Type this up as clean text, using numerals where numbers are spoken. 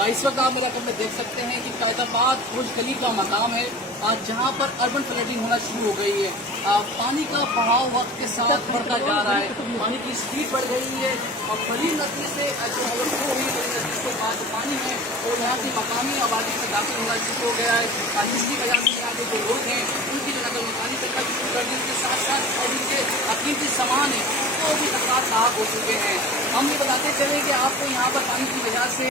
इस वक्त आप मेरा कमरे देख सकते हैं कि कैदाबाद बुर्ज गली का मकाम है जहां पर अर्बन फ्लडिंग होना शुरू हो गई है। पानी का बहाव वक्त के साथ बढ़ता जा रहा है, पानी की स्पीड बढ़ गई है और बड़ी नदी से जो ओवरफ्लो हुई बड़ी नदी के बाद पानी है वो यहाँ की मकामी आबादी में दाखिल होना शुरू हो गया है, जिसकी वजह से यहाँ के जो लोग हैं उनकी जो नकल निकाली करना शुरू कर दी। उसके साथ साथ उनके कीमती सामान है वो भी खतरा लाक हो चुके हैं। हम ये बताते चले कि आपको यहाँ पर पानी की वजह से